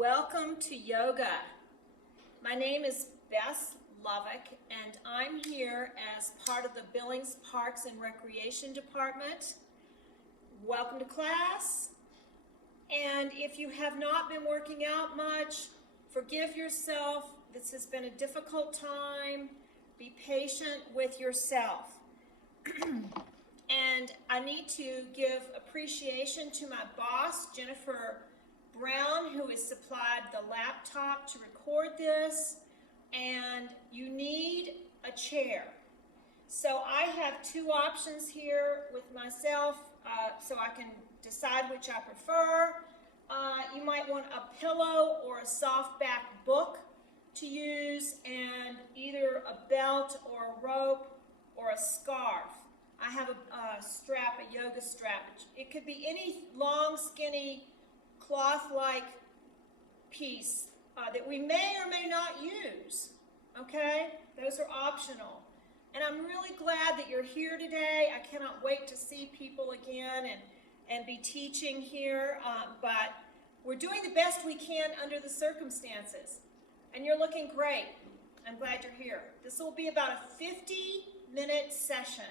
Welcome to yoga. My name is Bess Lovick, and I'm here as part of the Billings Parks and Recreation Department. Welcome to class. And if you have not been working out much, forgive yourself. This has been a difficult time. Be patient with yourself. And I need to give appreciation to my boss, Jennifer Brown, who has supplied the laptop to record this. And you need a chair. So I have two options here with myself, so I can decide which I prefer. You might want a pillow or a soft back book to use, and either a belt or a rope or a scarf. I have a strap, a yoga strap. It could be any long, skinny, cloth-like piece that we may or may not use, okay? Those are optional. And I'm really glad that you're here today. I cannot wait to see people again and be teaching here, but we're doing the best we can under the circumstances. And you're looking great. I'm glad you're here. This will be about a 50-minute session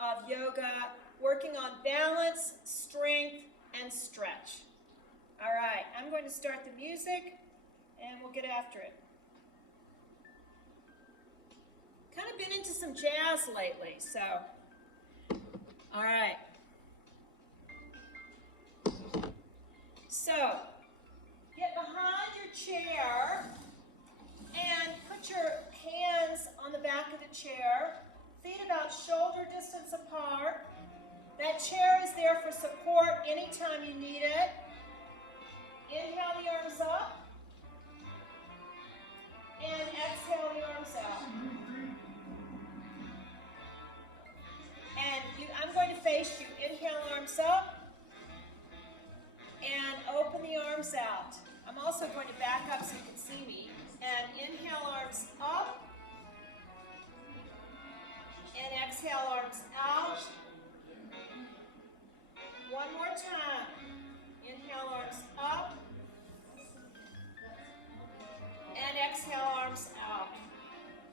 of yoga, working on balance, strength, and stretch. All right, I'm going to start the music, and we'll get after it. Kind of been into some jazz lately, so, all right. So, get behind your chair and put your hands on the back of the chair, feet about shoulder distance apart. That chair is there for support anytime you need it. Inhale the arms up, and exhale the arms out. And I'm going to face you. Inhale, arms up, and open the arms out. I'm also going to back up so you can see me. And inhale, arms up, and exhale, arms out. One more time. Inhale, arms up, and exhale, arms out.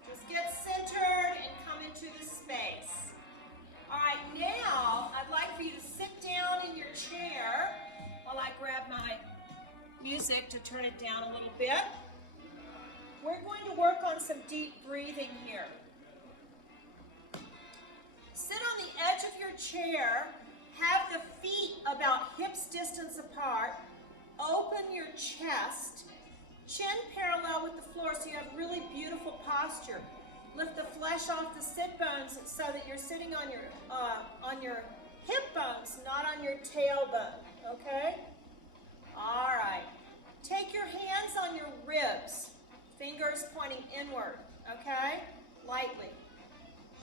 Just get centered and come into the space. All right, now I'd like for you to sit down in your chair while I grab my music to turn it down a little bit. We're going to work on some deep breathing here. Sit on the edge of your chair, have the feet about hips distance apart, open your chest, chin parallel with the floor so you have really beautiful posture. Lift the flesh off the sit bones so that you're sitting on your hip bones, not on your tailbone, okay? All right. Take your hands on your ribs, fingers pointing inward, okay? Lightly.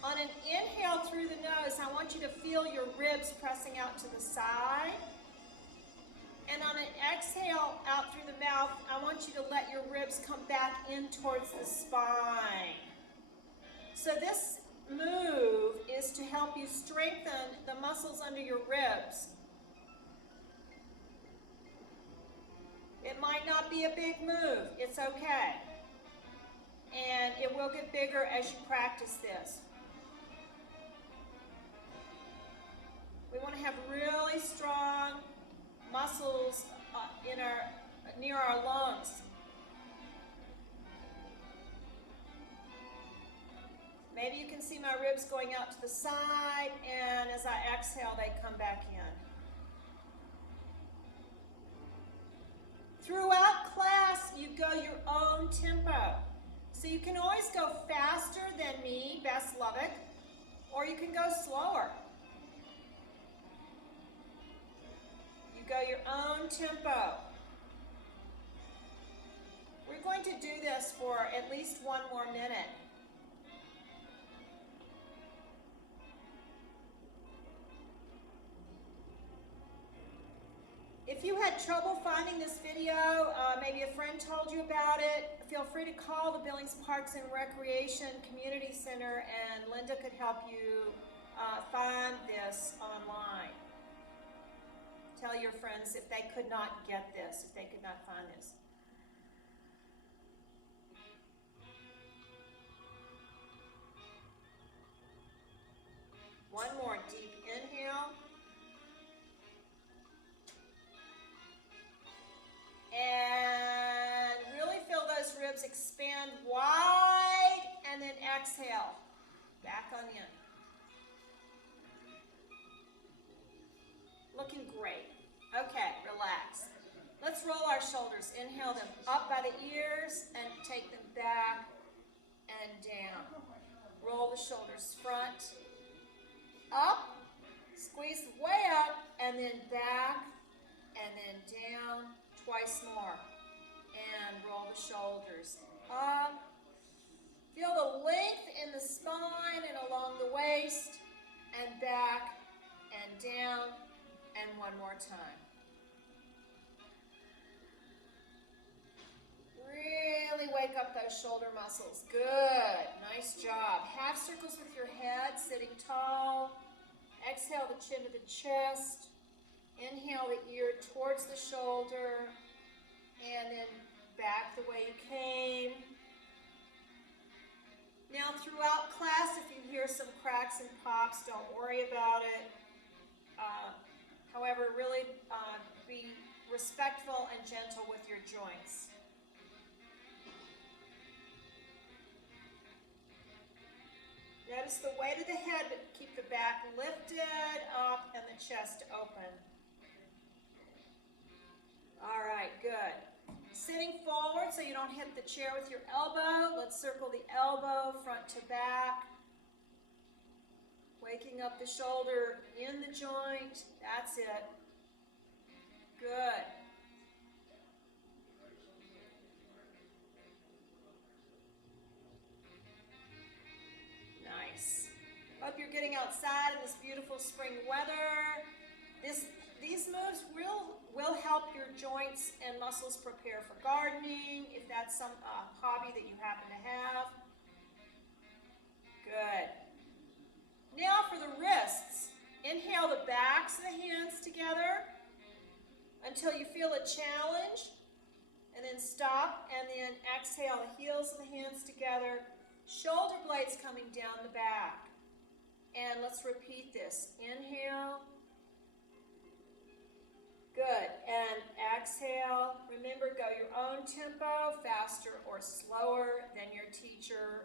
On an inhale through the nose, I want you to feel your ribs pressing out to the side. And on an exhale out through the mouth, I want you to let your ribs come back in towards the spine. So this move is to help you strengthen the muscles under your ribs. It might not be a big move. It's okay. And it will get bigger as you practice this. We want to have really strong muscles near our lungs. Maybe you can see my ribs going out to the side, and as I exhale, they come back in. Throughout class, you go your own tempo. So you can always go faster than me, Bess Lovick, or you can go slower. You go your own tempo. We're going to do this for at least one more minute. If you had trouble finding this video, maybe a friend told you about it, feel free to call the Billings Parks and Recreation Community Center, and Linda could help you find this online. Tell your friends if they could not get this, if they could not find this. Looking great. Okay, relax. Let's roll our shoulders. Inhale them up by the ears and take them back and down. Roll the shoulders front, up, squeeze way up, and then back, and then down. Twice more. And roll the shoulders up. Feel the length in the spine and along the waist, and back and down, and one more time. Really wake up those shoulder muscles. Good. Nice job. Half circles with your head, sitting tall. Exhale the chin to the chest. Inhale the ear towards the shoulder. And then back the way you came. Now throughout class, if you hear some cracks and pops, don't worry about it. However, really be respectful and gentle with your joints. Notice the weight of the head, but keep the back lifted up and the chest open. All right, good. Sitting forward so you don't hit the chair with your elbow. Let's circle the elbow front to back. Waking up the shoulder in the joint. That's it. Good. Nice. Hope you're getting outside in this beautiful spring weather. These moves will help your joints and muscles prepare for gardening, if that's some hobby that you happen to have. Good. Now for the wrists. Inhale the backs of the hands together until you feel a challenge, and then stop, and then exhale the heels of the hands together, shoulder blades coming down the back. And let's repeat this. Inhale. Good. And exhale. Remember, go your own tempo, faster or slower than your teacher.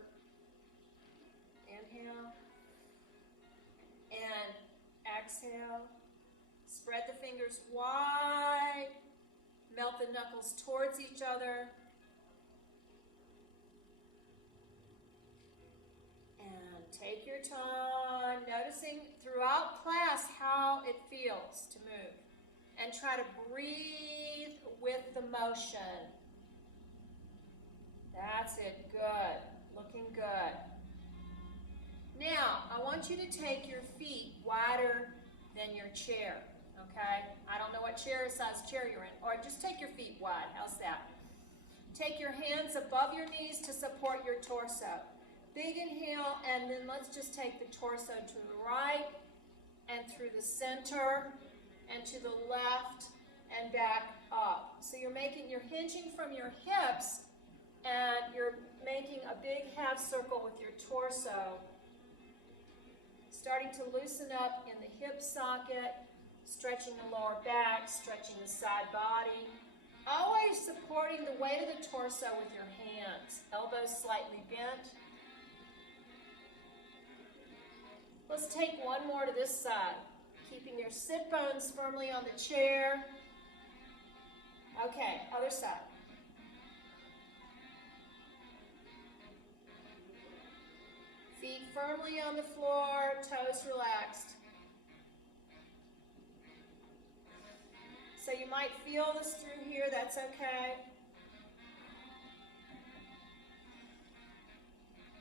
Inhale. And exhale. Spread the fingers wide. Melt the knuckles towards each other. And take your time, noticing throughout class how it feels to move. And try to breathe with the motion. That's it. Good. Looking good. Now, I want you to take your feet wider than your chair, okay? I don't know what size chair you're in, or just take your feet wide. How's that? Take your hands above your knees to support your torso. Big inhale, and then let's just take the torso to the right and through the center and to the left and back up. So you're hinging from your hips, and you're making a big half circle with your torso. Starting to loosen up in the hip socket, stretching the lower back, stretching the side body. Always supporting the weight of the torso with your hands. Elbows slightly bent. Let's take one more to this side. Keeping your sit bones firmly on the chair. Okay, other side. Feet firmly on the floor, toes relaxed. So you might feel this through here, that's okay.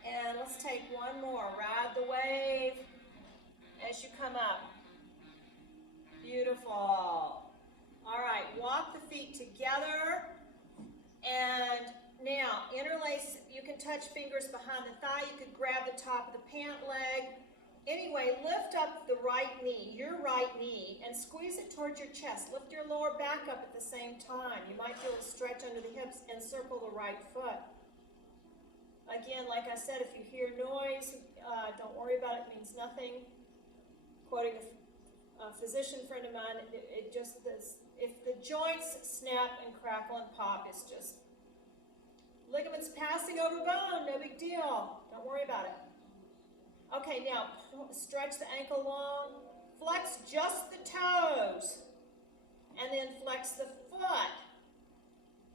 And let's take one more. Ride the wave as you come up. Beautiful. All right, walk the feet together. And now, interlace, you can touch fingers behind the thigh. You could grab the top of the pant leg. Anyway, lift up the right knee, your right knee, and squeeze it towards your chest. Lift your lower back up at the same time. You might feel a stretch under the hips, and circle the right foot. Again, like I said, if you hear noise, don't worry about it. It means nothing. Quoting a physician friend of mine, if the joints snap and crackle and pop, it's just ligaments passing over bone, no big deal. Don't worry about it. Okay, now stretch the ankle long, Flex just the toes, and then flex the foot,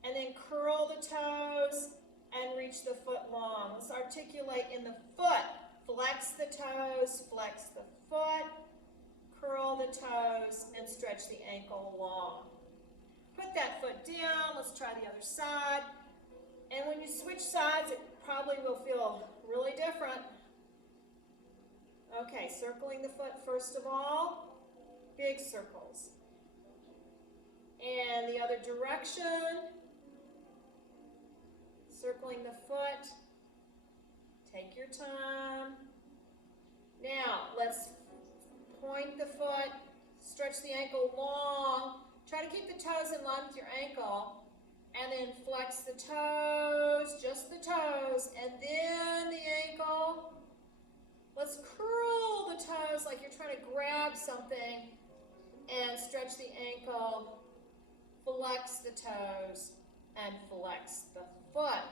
and then curl the toes and reach the foot long. Let's articulate in the foot. Flex the toes, flex the foot, curl the toes, and stretch the ankle long. Put that foot down. Let's try the other side. And when you switch sides, it probably will feel really different. Okay, circling the foot first of all. Big circles. And the other direction. Circling the foot. Take your time. Now, let's point the foot, stretch the ankle long. Try to keep the toes in line with your ankle. And then flex the toes, just the toes, and then the ankle. Let's curl the toes like you're trying to grab something and stretch the ankle. Flex the toes and flex the foot.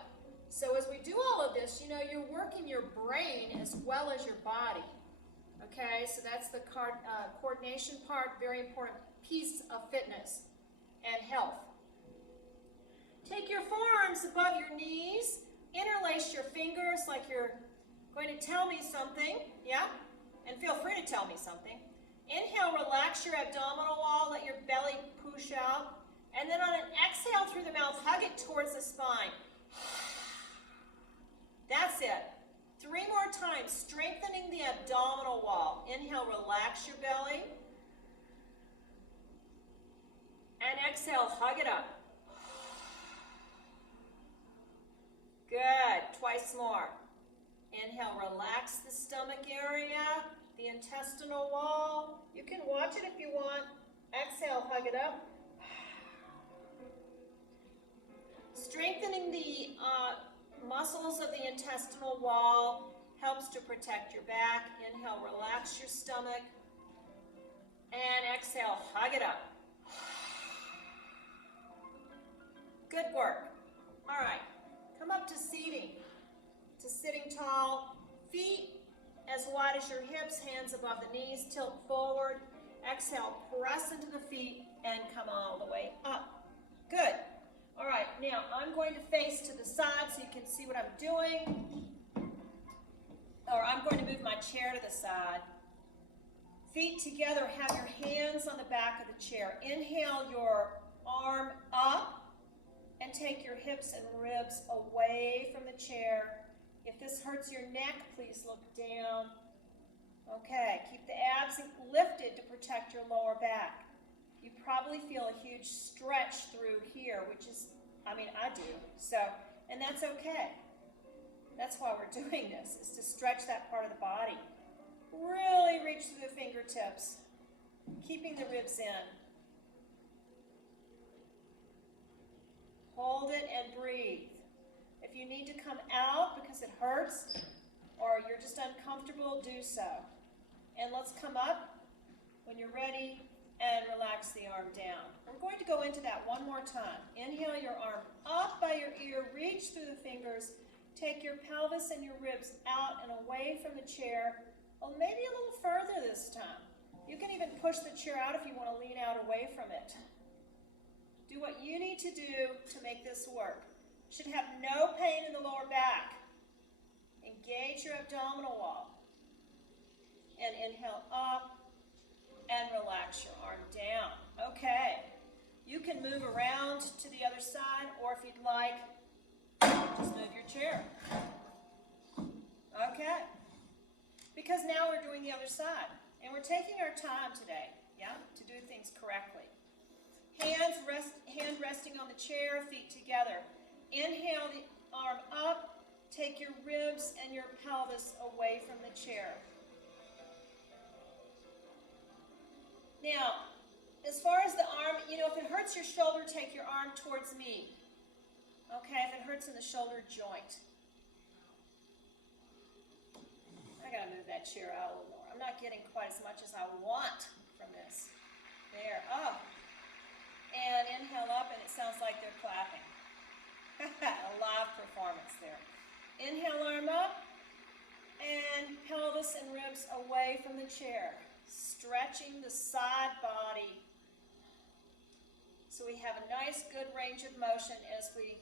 So as we do all of this, you know, you're working your brain as well as your body. Okay, so that's the coordination part, very important piece of fitness and health. Take your forearms above your knees, interlace your fingers like you're going to tell me something, yeah? And feel free to tell me something. Inhale, relax your abdominal wall, let your belly push out. And then on an exhale through the mouth, hug it towards the spine. That's it. 3 more times, strengthening the abdominal wall. Inhale, relax your belly. And exhale, hug it up. Good. Twice more. Inhale, relax the stomach area, the intestinal wall. You can watch it if you want. Exhale, hug it up. Strengthening the muscles of the intestinal wall helps to protect your back. Inhale, relax your stomach. And exhale, hug it up. Good work. All right, come up to seating, to sitting tall. Feet as wide as your hips, hands above the knees, tilt forward. Exhale, press into the feet and come all the way up. Good. All right, now I'm going to face to the side so you can see what I'm doing. Or I'm going to move my chair to the side. Feet together, have your hands on the back of the chair. Inhale your arm up and take your hips and ribs away from the chair. If this hurts your neck, please look down. Okay, keep the abs lifted to protect your lower back. You probably feel a huge stretch through here, which is, I mean, I do. So, and that's okay. That's why we're doing this, is to stretch that part of the body. Really reach through the fingertips, keeping the ribs in. Hold it and breathe. If you need to come out because it hurts or you're just uncomfortable, do so. And let's come up when you're ready and relax the arm down. We're going to go into that one more time. Inhale your arm up by your ear, reach through the fingers, take your pelvis and your ribs out and away from the chair, or maybe a little further this time. You can even push the chair out if you want to lean out away from it. Do what you need to do to make this work. Should have no pain in the lower back. Engage your abdominal wall. And inhale up and relax your arm down. Okay. You can move around to the other side, or if you'd like, just move your chair. Okay. Because now we're doing the other side. And we're taking our time today, yeah, to do things correctly. Hand resting on the chair, feet together. Inhale the arm up, take your ribs and your pelvis away from the chair. Now, as far as the arm, you know, if it hurts your shoulder, take your arm towards me. Okay, if it hurts in the shoulder joint. I gotta move that chair out a little more. I'm not getting quite as much as I want from this. There, oh. And inhale up, and it sounds like they're clapping. A live performance there. Inhale, arm up, and pelvis and ribs away from the chair. stretching the side body so we have a nice, good range of motion as we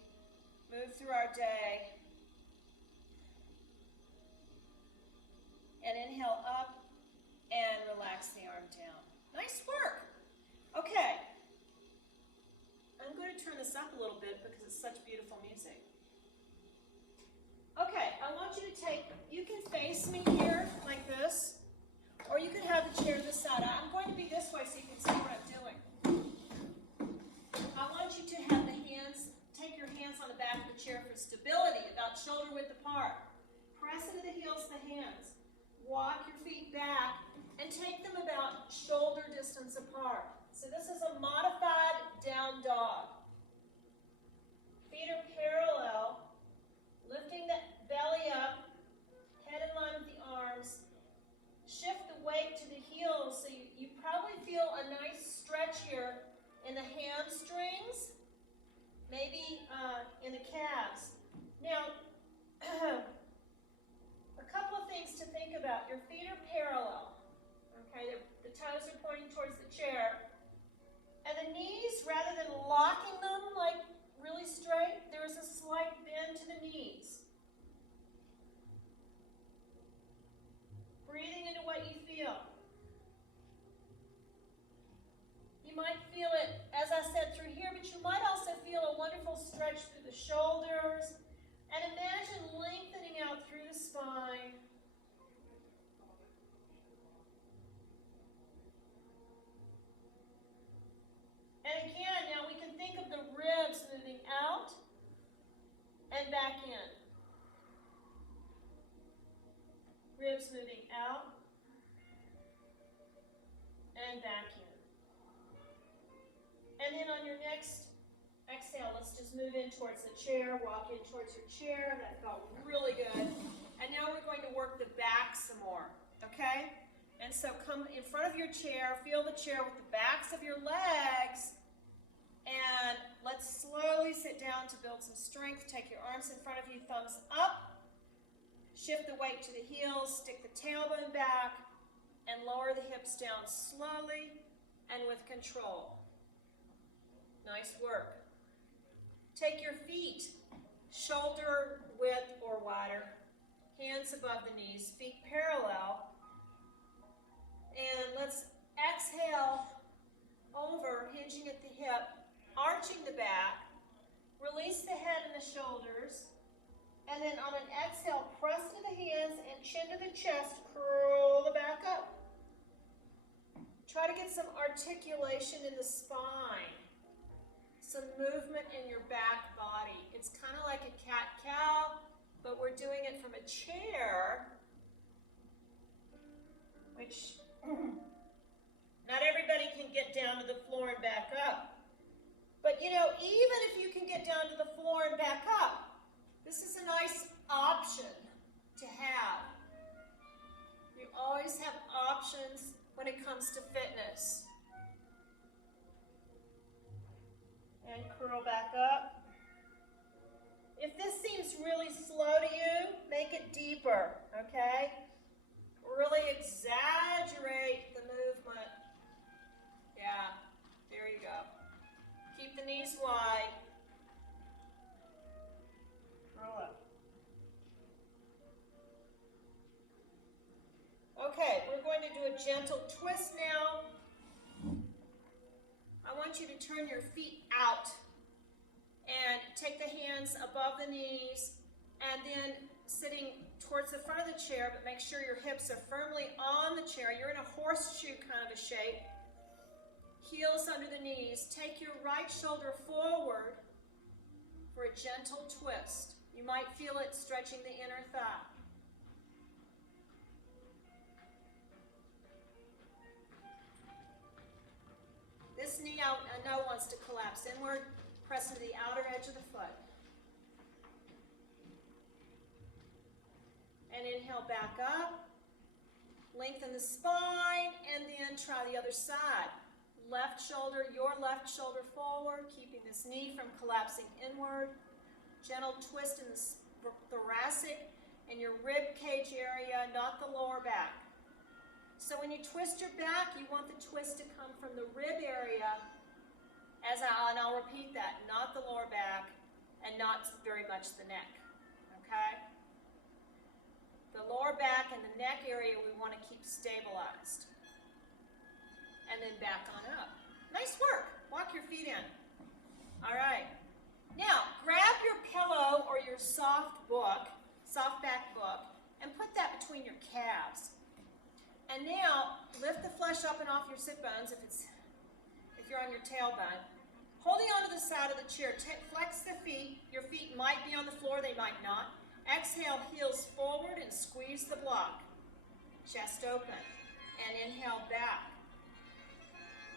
move through our day. And inhale up and relax the arm down. Nice work. Okay. I'm going to turn this up a little bit because it's such beautiful music. Okay, I want you to you can face me here like this, or you can have the chair this side. I'm going to be this way so you can see what I'm doing. I want you to have take your hands on the back of the chair for stability, about shoulder width apart. Press into the heels of the hands. Walk your feet back and take them about shoulder distance apart. So this is a modified down dog. Feet are parallel, lifting the belly up, head in line with the arms. Shift the weight to the heels, so you probably feel a nice stretch here in the hamstrings, maybe in the calves. Now, a couple of things to think about. Your feet are parallel, okay? The toes are pointing towards the chair. And the knees, rather than locking them like really straight, there's a slight bend to the knees. Breathing into what you feel. You might feel it, as I said, through here, but you might also feel a wonderful stretch through the shoulders. And imagine lengthening out through the spine. And again, now we can think of the ribs moving out and back in. Ribs moving out and back in. And then on your next exhale, let's just move in towards the chair, walk in towards your chair. That felt really good. And now we're going to work the back some more, okay? And so come in front of your chair, feel the chair with the backs of your legs, and let's slowly sit down to build some strength. Take your arms in front of you, thumbs up. Shift the weight to the heels, stick the tailbone back, and lower the hips down slowly and with control. Nice work. Take your feet shoulder width or wider, hands above the knees, feet parallel. And let's exhale over, hinging at the hip, arching the back, release the head and the shoulders, and then on an exhale, press to the hands and chin to the chest, curl the back up. Try to get some articulation in the spine, some movement in your back body. It's kind of like a cat-cow, but we're doing it from a chair, which not everybody can get down to the floor and back up. But you know, even if you can get down to the floor and back up, this is a nice option to have. You always have options when it comes to fitness. And curl back up. If this seems really slow to you, make it deeper, okay? Really exaggerate the movement. Yeah, there you go. Keep the knees wide. Roll up. Okay, we're going to do a gentle twist now. I want you to turn your feet out and take the hands above the knees and then sitting towards the front of the chair, but make sure your hips are firmly on the chair. You're in a horseshoe kind of a shape. Heels under the knees. Take your right shoulder forward for a gentle twist. You might feel it stretching the inner thigh. This knee I know wants to collapse inward, press to the outer edge of the foot. And inhale back up, lengthen the spine, and then try the other side. Your left shoulder forward, keeping this knee from collapsing inward. Gentle twist in the thoracic and your rib cage area, not the lower back. So when you twist your back, you want the twist to come from the rib area, and I'll repeat that, not the lower back and not very much the neck, okay? The lower back and the neck area we want to keep stabilized. And then back on up. Nice work. Walk your feet in. All right. Now, grab your pillow or your soft back book, and put that between your calves. And now, lift the flesh up and off your sit bones if you're on your tailbone. Holding onto the side of the chair, flex the feet. Your feet might be on the floor, they might not. Exhale, heels forward and squeeze the block. Chest open. And inhale back.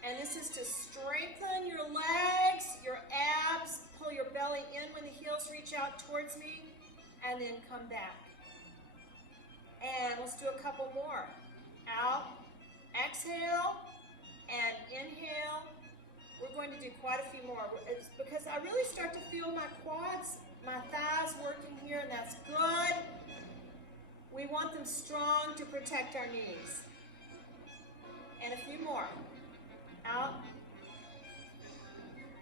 And this is to strengthen your legs, your abs, pull your belly in when the heels reach out towards me, and then come back. And let's do a couple more. Out, exhale, and inhale. We're going to do quite a few more. It's because I really start to feel my quads, my thighs working here, and that's good. We want them strong to protect our knees. And a few more. Out,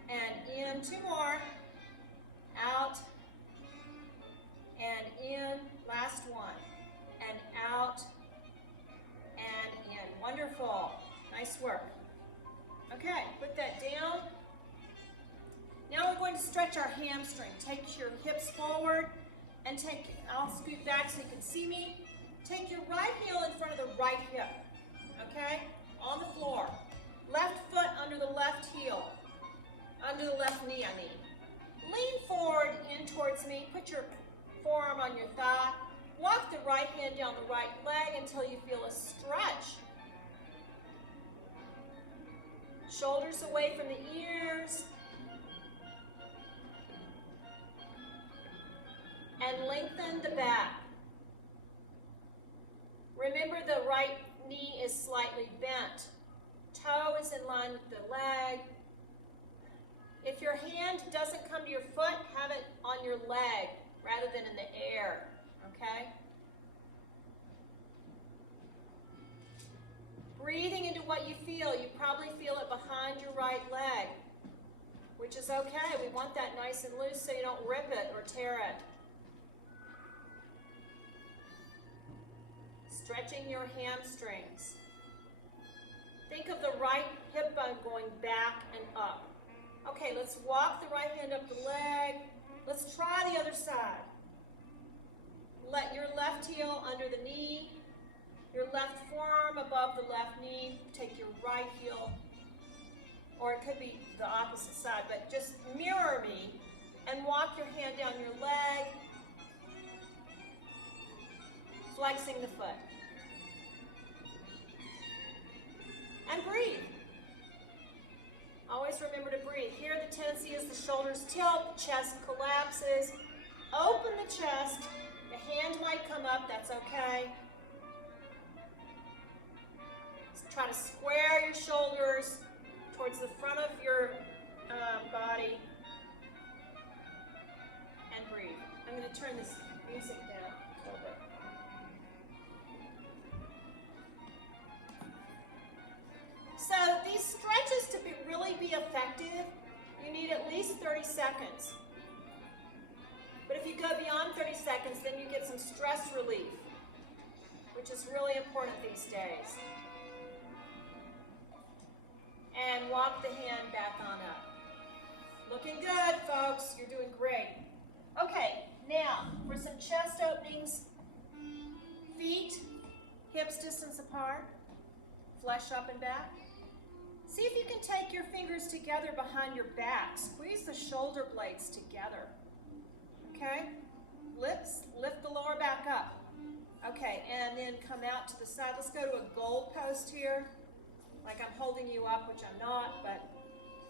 and in. Two more. Out, and in. Last one. And out, and in. Wonderful. Nice work. Okay, put that down. Now we're going to stretch our hamstring. Take your hips forward and I'll scoot back so you can see me. Take your right heel in front of the right hip, okay? On the floor. Left foot under the left heel. Under the left knee, I mean. Lean forward in towards me. Put your forearm on your thigh. Walk the right hand down the right leg until you feel a stretch. Shoulders away from the ears. And lengthen the back. Remember, the right knee is slightly bent. Toe is in line with the leg. If your hand doesn't come to your foot, have it on your leg rather than in the air, okay? Breathing into what you feel. You probably feel it behind your right leg, which is okay. We want that nice and loose so you don't rip it or tear it. Stretching your hamstrings. Think of the right hip bone going back and up. Okay, let's walk the right hand up the leg. Let's try the other side. Let your left heel under the knee, your left forearm above the left knee. Take your right heel, or it could be the opposite side, but just mirror me and walk your hand down your leg, flexing the foot. And breathe. Always remember to breathe. Here the tendency is the shoulders tilt, the chest collapses. Open the chest. The hand might come up, that's okay. Try to square your shoulders towards the front of your body. And breathe. I'm going to turn this music down a little bit. So these stretches to really be effective, you need at least 30 seconds. But if you go beyond 30 seconds, then you get some stress relief, which is really important these days. And walk the hand back on up. Looking good, folks. You're doing great. Okay, now for some chest openings. Feet, hips distance apart, flesh up and back. See if you can take your fingers together behind your back. Squeeze the shoulder blades together. Okay? Lift the lower back up. Okay, and then come out to the side. Let's go to a goal post here. Like I'm holding you up, which I'm not, but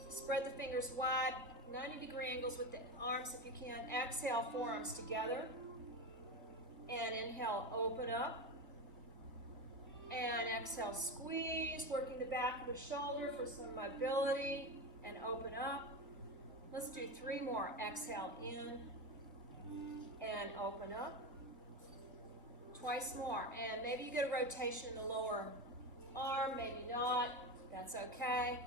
spread the fingers wide. 90-degree angles with the arms if you can. Exhale, forearms together. And inhale, open up. And exhale, squeeze, working the back of the shoulder for some mobility, and open up. Let's do 3 more. Exhale in, and open up. Twice more, and maybe you get a rotation in the lower arm, maybe not. That's okay.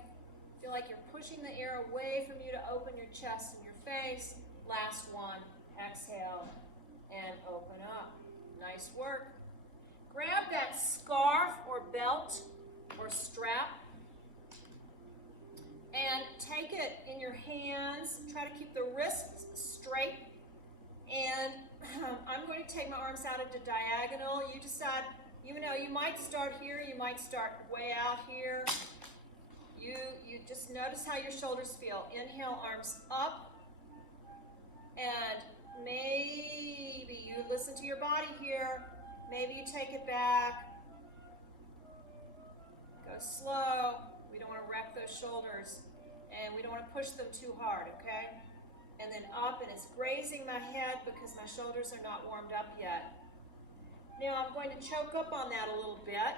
Feel like you're pushing the air away from you to open your chest and your face. Last one. Exhale and open up. Nice work. Grab that scarf or belt or strap and take it in your hands. Try to keep the wrists straight. And I'm going to take my arms out at the diagonal. You decide, you know, you might start here, you might start way out here. You just notice how your shoulders feel. Inhale, arms up. And maybe you listen to your body here. Maybe you take it back. Go slow. We don't want to wreck those shoulders. And we don't want to push them too hard, okay? And then up, and it's grazing my head because my shoulders are not warmed up yet. Now I'm going to choke up on that a little bit.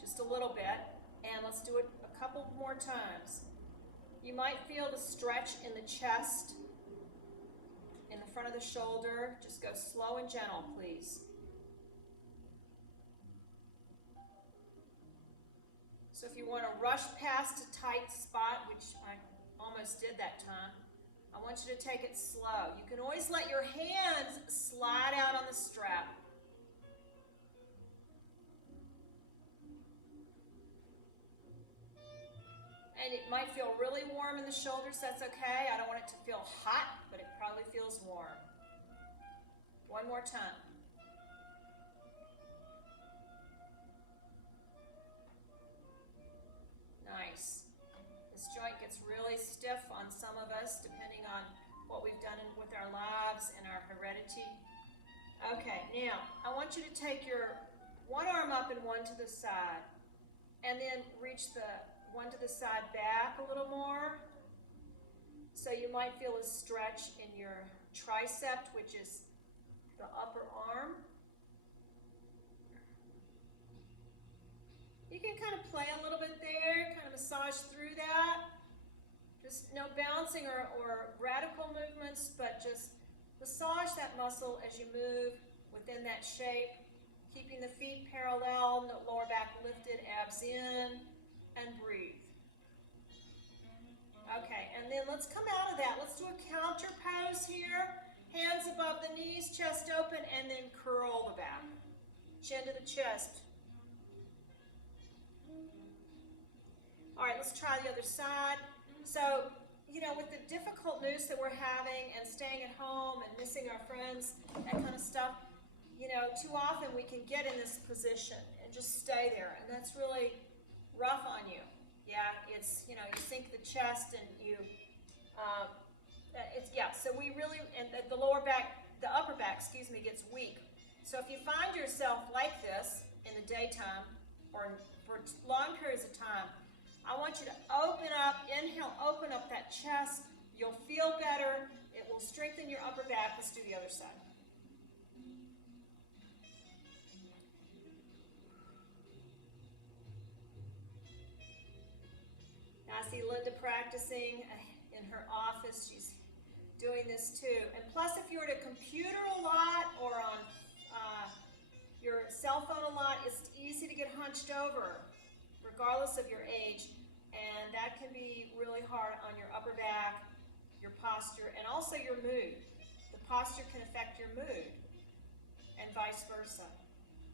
Just a little bit. And let's do it a couple more times. You might feel the stretch in the chest, in the front of the shoulder. Just go slow and gentle, please. So if you want to rush past a tight spot, which I almost did that time, I want you to take it slow. You can always let your hands slide out on the strap. And it might feel really warm in the shoulders, that's okay. I don't want it to feel hot, but it probably feels warm. One more time. Nice. This joint gets really stiff on some of us, depending on what we've done with our lives and our heredity. Okay, now, I want you to take your one arm up and one to the side, and then reach the one to the side back a little more. So you might feel a stretch in your tricep, which is the upper arm. You can kind of play a little bit there, kind of massage through that. Just no bouncing or radical movements, but just massage that muscle as you move within that shape, keeping the feet parallel, lower back lifted, abs in, and breathe. Okay, and then let's come out of that. Let's do a counter pose here. Hands above the knees, chest open, and then curl the back. Chin to the chest. All right, let's try the other side. So, you know, with the difficult news that we're having and staying at home and missing our friends, that kind of stuff, you know, too often we can get in this position and just stay there, and that's really rough on you. Yeah, it's, you know, you sink the chest and you, so we really, and the lower back, the upper back, excuse me, gets weak. So if you find yourself like this in the daytime or for long periods of time, I want you to open up, inhale, open up that chest. You'll feel better. It will strengthen your upper back. Let's do the other side. Now I see Linda practicing in her office. She's doing this too. And plus, if you're at a computer a lot or on your cell phone a lot, it's easy to get hunched over, regardless of your age. And that can be really hard on your upper back, your posture, and also your mood. The posture can affect your mood, and vice versa.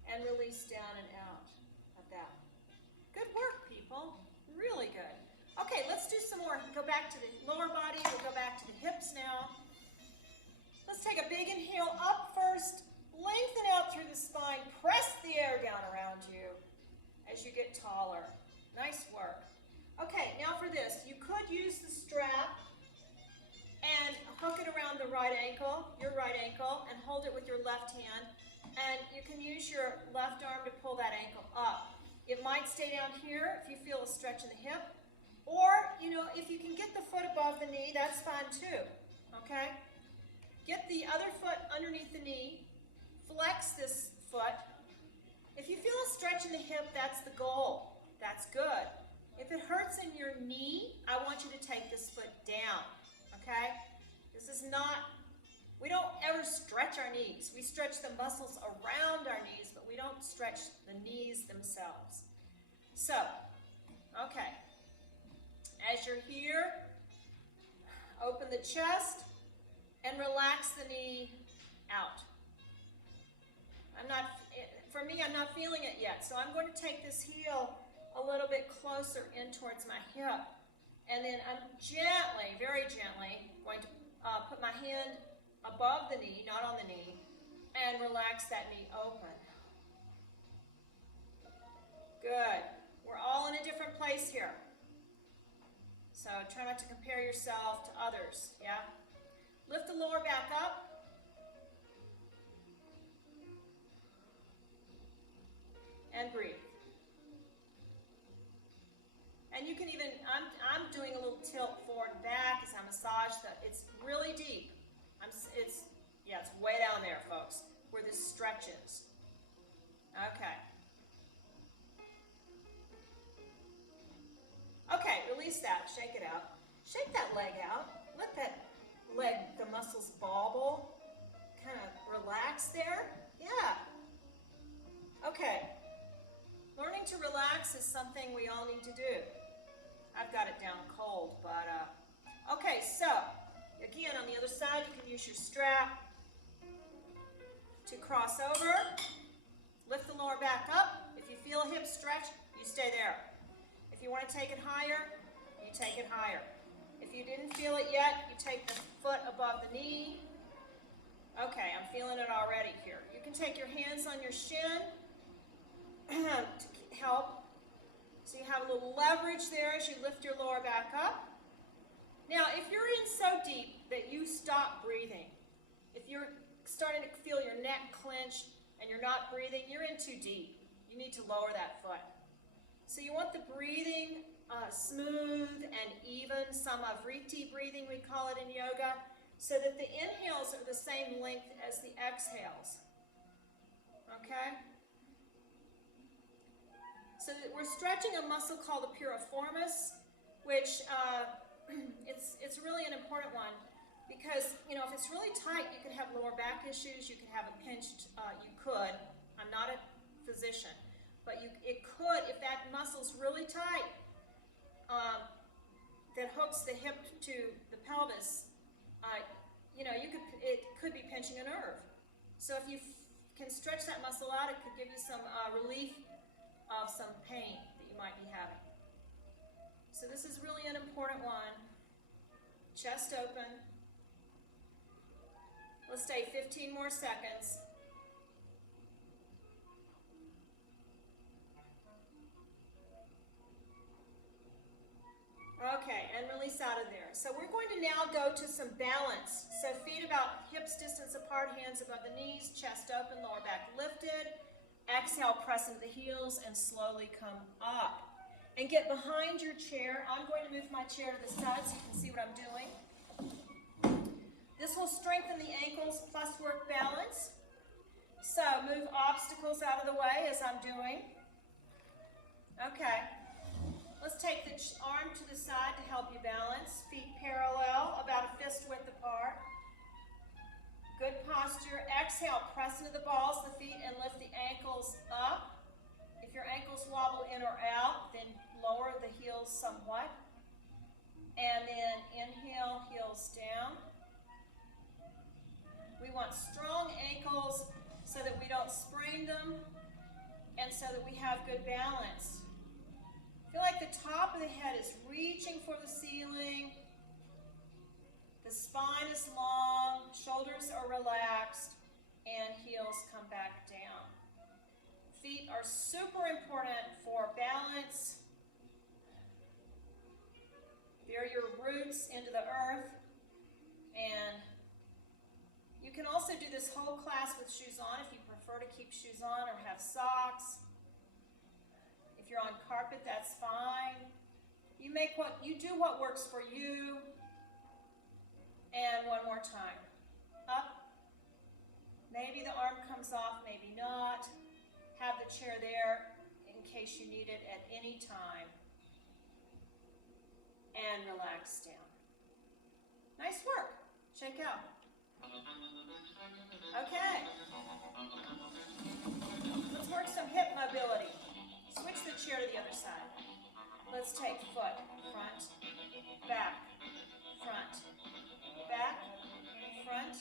And release down and out of that. Good work, people. Really good. Okay, let's do some more. Go back to the lower body. We'll go back to the hips now. Let's take a big inhale up first. Lengthen out through the spine. Press the air down around you as you get taller. Nice work. Okay, now for this. You could use the strap and hook it around the right ankle, your right ankle, and hold it with your left hand. And you can use your left arm to pull that ankle up. It might stay down here if you feel a stretch in the hip. Or, you know, if you can get the foot above the knee, that's fine too, okay? Get the other foot underneath the knee. Flex this foot. If you feel a stretch in the hip, that's the goal. That's good. If it hurts in your knee, I want you to take this foot down, okay? This is not, we don't ever stretch our knees. We stretch the muscles around our knees, but we don't stretch the knees themselves. So, okay, as you're here, open the chest and relax the knee out. For me, I'm not feeling it yet, so I'm going to take this heel a little bit closer in towards my hip, and then I'm gently, very gently, going to put my hand above the knee, not on the knee, and relax that knee open. Good. We're all in a different place here. So try not to compare yourself to others, yeah? Lift the lower back up. And breathe. And you can even, I'm doing a little tilt forward and back as I massage it's really deep. It's way down there, folks, where this stretches. Okay. Okay, release that, shake it out. Shake that leg out. Let that leg, the muscles bobble, kind of relax there. Yeah. Okay. Learning to relax is something we all need to do. I've got it down cold, but okay, so again, on the other side, you can use your strap to cross over. Lift the lower back up. If you feel a hip stretch, you stay there. If you want to take it higher, you take it higher. If you didn't feel it yet, you take the foot above the knee. Okay, I'm feeling it already here. You can take your hands on your shin to help. So you have a little leverage there as you lift your lower back up. Now, if you're in so deep that you stop breathing, if you're starting to feel your neck clench and you're not breathing, you're in too deep. You need to lower that foot. So you want the breathing smooth and even, samavriti breathing we call it in yoga, so that the inhales are the same length as the exhales. Okay? So we're stretching a muscle called the piriformis, which it's really an important one because, you know, if it's really tight, you could have lower back issues, you could have a pinched, I'm not a physician, but it could, if that muscle's really tight, that hooks the hip to the pelvis, it could be pinching a nerve. So if you can stretch that muscle out, it could give you some relief of some pain that you might be having. So this is really an important one. Chest open. Let's stay 15 more seconds. Okay, and release out of there. So we're going to now go to some balance. So feet about hips distance apart, hands above the knees, chest open, lower back lifted. Exhale, press into the heels and slowly come up. And get behind your chair. I'm going to move my chair to the side so you can see what I'm doing. This will strengthen the ankles plus work balance. So move obstacles out of the way as I'm doing. Okay. Let's take the arm to the side to help you balance. Feet parallel, about a fist width apart. Good posture. Exhale, press into the balls of the feet and lift the ankles up. If your ankles wobble in or out, then lower the heels somewhat. And then inhale, heels down. We want strong ankles so that we don't sprain them and so that we have good balance. Feel like the top of the head is reaching for the ceiling. The spine is long, shoulders are relaxed, and heels come back down. Feet are super important for balance. They're your roots into the earth. And you can also do this whole class with shoes on if you prefer to keep shoes on or have socks. If you're on carpet, that's fine. You do what works for you. And one more time. Up. Maybe the arm comes off, maybe not. Have the chair there in case you need it at any time. And relax down. Nice work. Shake out. Okay. Let's work some hip mobility. Switch the chair to the other side. Let's take foot, front, back, front, back, front,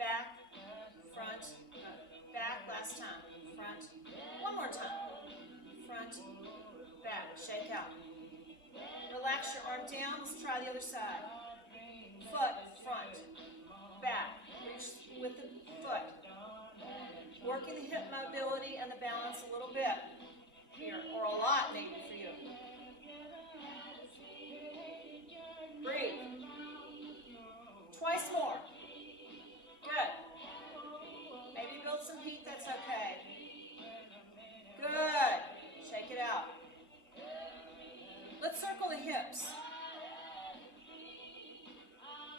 back, front, back. Last time. Front. One more time. Front, back. Shake out. Relax your arm down. Let's try the other side. Foot, front, back. Reach with the foot. Working the hip mobility and the balance a little bit here, or a lot maybe for you. Breathe. Twice more. Good. Maybe build some heat, that's okay. Good. Shake it out. Let's circle the hips.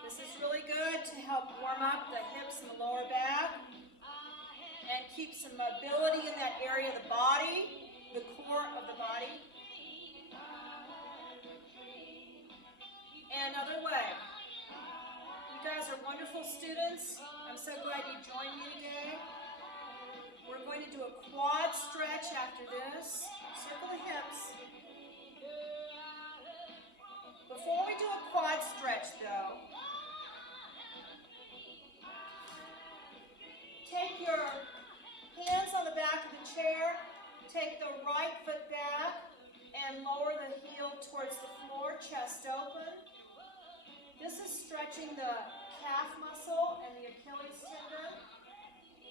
This is really good to help warm up the hips and the lower back and keep some mobility in that area of the body, the core of the body. And other way. You guys are wonderful students. I'm so glad you joined me today. We're going to do a quad stretch after this. Circle the hips. Before we do a quad stretch though, take your hands on the back of the chair, take the right foot back, and lower the heel towards the floor, chest open. This is stretching the calf muscle and the Achilles tendon.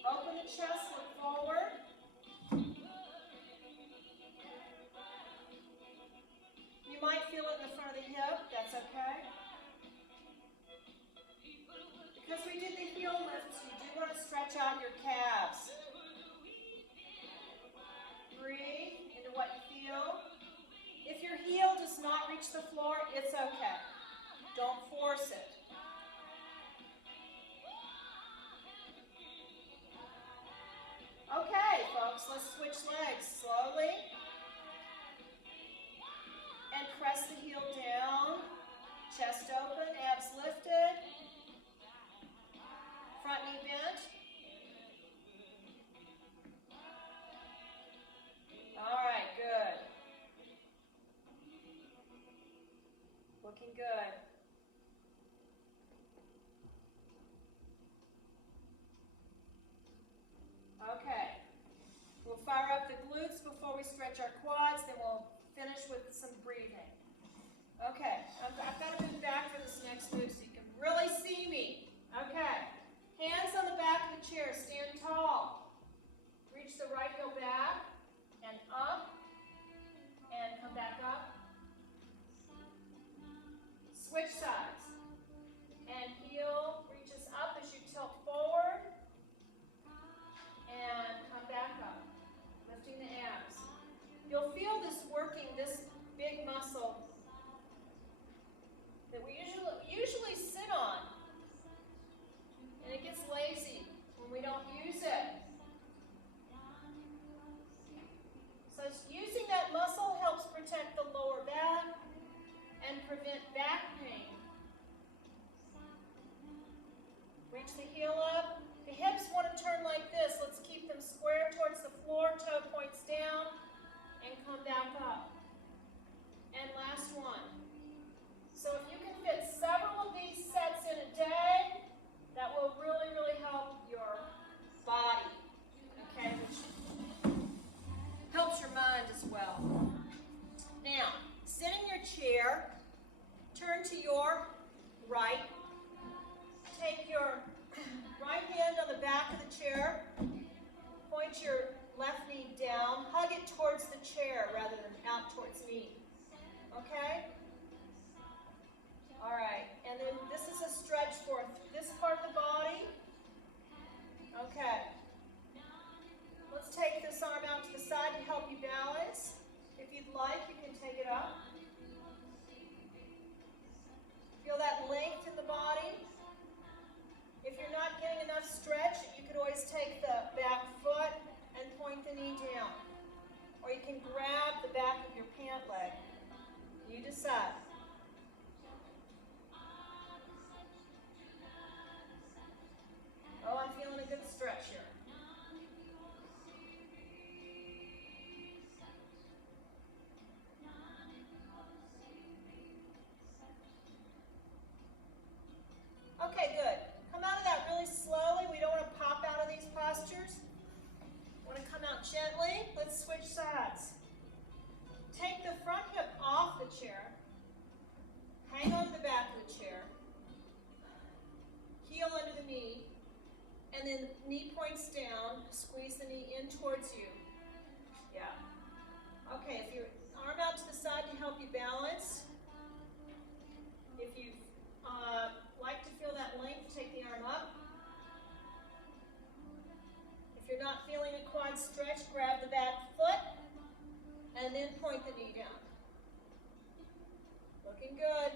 Open the chest, look forward. You might feel it in the front of the hip, that's okay. Because we did the heel lifts, you do want to stretch out your calves. Breathe into what you feel. If your heel does not reach the floor, it's okay. Don't force it. Okay, folks, let's switch legs slowly. And press the heel down. Chest open, abs lifted. Front knee bent. All right, good. Looking good. Okay. We'll fire up the glutes before we stretch our quads, then we'll finish with some breathing. Okay, I've got to move back for this next move so you can really see me. Okay, hands on the back of the chair, stand tall. Reach the right heel back and up, and come back up. Switch sides. And heel reaches up as you tilt forward, and come back up, lifting the abs. You'll feel this working, this big muscle that we usually sit on, and it gets lazy when we don't use it. So using that muscle helps protect the lower back and prevent back pain. Reach the heel up. The hips want to turn like this. Let's keep them square towards the floor, toe points down, and come back up. And last one. So if you can fit several of these sets in a day, that will really, really help your body, okay, which helps your mind as well. Now, sit in your chair, turn to your right, take your right hand on the back of the chair, point your left knee down, hug it towards the chair rather than out towards me, okay? All right, and then this is a stretch for this part of the body. Okay. Let's take this arm out to the side to help you balance. If you'd like, you can take it up. Feel that length in the body. If you're not getting enough stretch, you could always take the back foot and point the knee down. Or you can grab the back of your pant leg. You decide. Oh, I'm feeling a good stretch here. help you balance. If you like to feel that length, take the arm up. If you're not feeling a quad stretch, grab the back foot and then point the knee down. Looking good.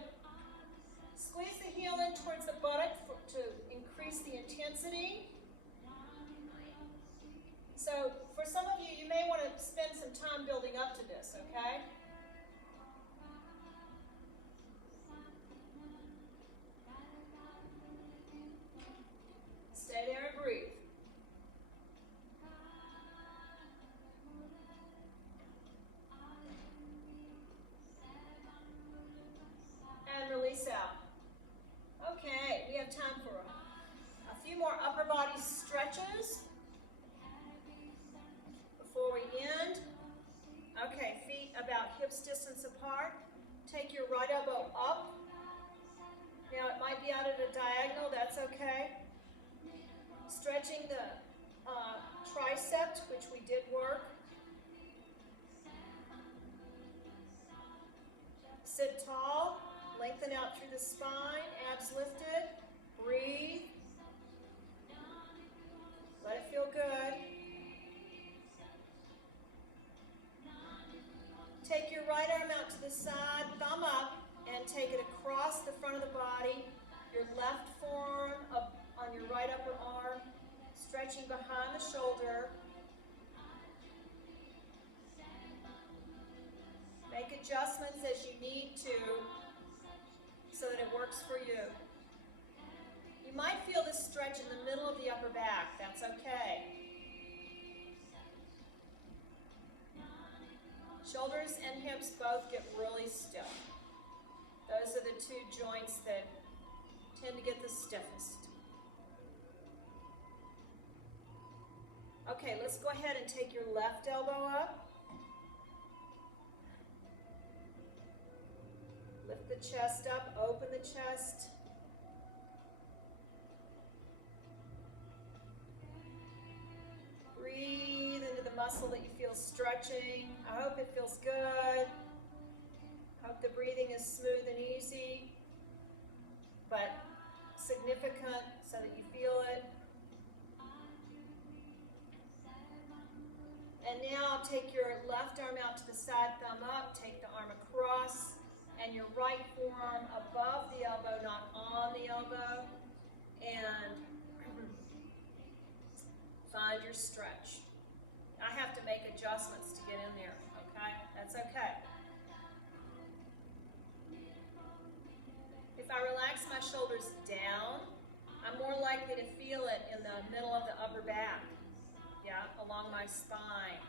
Squeeze the heel in towards the buttock to increase the intensity. So for some of you, you may want to spend some time building up to this, okay? Stay there and breathe. And release out. Okay, we have time for a few more upper body stretches before we end. Okay, feet about hips distance apart. Take your right elbow up. Now it might be out at a diagonal, that's okay. Stretching the tricep, which we did work. Sit tall, lengthen out through the spine, abs lifted. Breathe. Let it feel good. Take your right arm out to the side, thumb up, and take it across the front of the body. Your left forearm up on your right upper arm, stretching behind the shoulder. Make adjustments as you need to so that it works for you. You might feel this stretch in the middle of the upper back. That's okay. Shoulders and hips both get really stiff. Those are the two joints that tend to get the stiffest. Okay, let's go ahead and take your left elbow up. Lift the chest up, open the chest. Breathe into the muscle that you feel stretching. I hope it feels good. Hope the breathing is smooth and easy, but significant so that you feel it. And now take your left arm out to the side, thumb up, take the arm across, and your right forearm above the elbow, not on the elbow, and find your stretch. I have to make adjustments to get in there, okay? That's okay. If I relax my shoulders down, I'm more likely to feel it in the middle of the upper back, yeah, along my spine.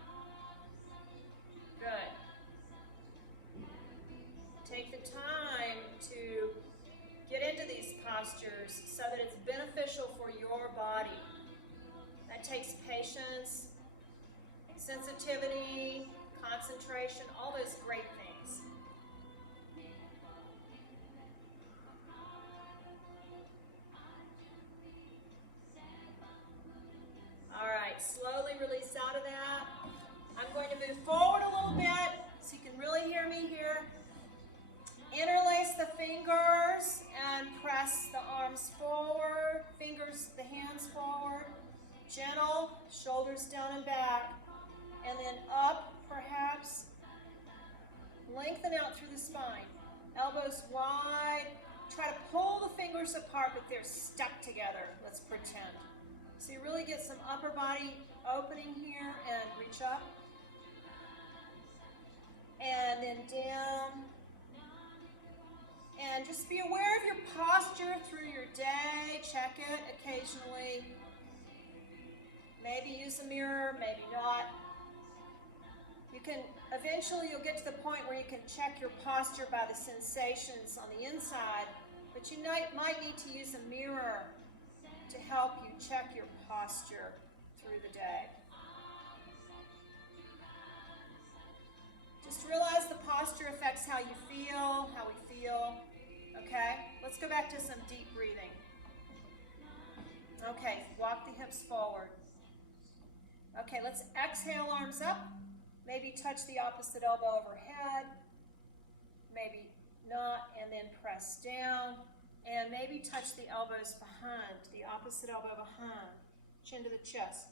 Good. Take the time to get into these postures so that it's beneficial for your body. That takes patience, sensitivity, concentration, all those great things. All right, slowly release out of that. I'm going to move forward a little bit so you can really hear me here. Interlace the fingers and press the arms forward, the hands forward. Gentle, shoulders down and back. And then up, perhaps. Lengthen out through the spine. Elbows wide. Try to pull the fingers apart, but they're stuck together. Let's pretend. So you really get some upper body opening here and reach up. And then down. And just be aware of your posture through your day. Check it occasionally. Maybe use a mirror, maybe not. Eventually you'll get to the point where you can check your posture by the sensations on the inside, but you might need to use a mirror to help you check your posture through the day. Just realize the posture affects how you feel, how we feel. Okay, let's go back to some deep breathing. Okay, walk the hips forward. Okay, let's exhale, arms up. Maybe touch the opposite elbow overhead. maybe not, and then press down, and maybe touch the elbows behind, the opposite elbow behind, chin to the chest,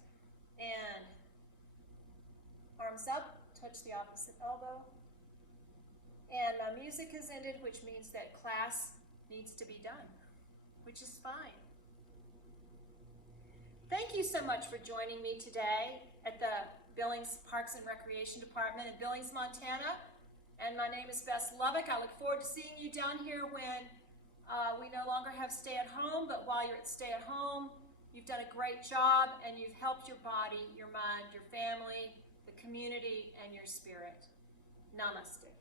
and arms up, touch the opposite elbow. And my music has ended, which means that class needs to be done, which is fine. Thank you so much for joining me today at the Billings Parks and Recreation Department in Billings, Montana. And my name is Bess Lubbock. I look forward to seeing you down here when we no longer have stay at home, but while you're at stay at home, you've done a great job and you've helped your body, your mind, your family, the community, and your spirit. Namaste.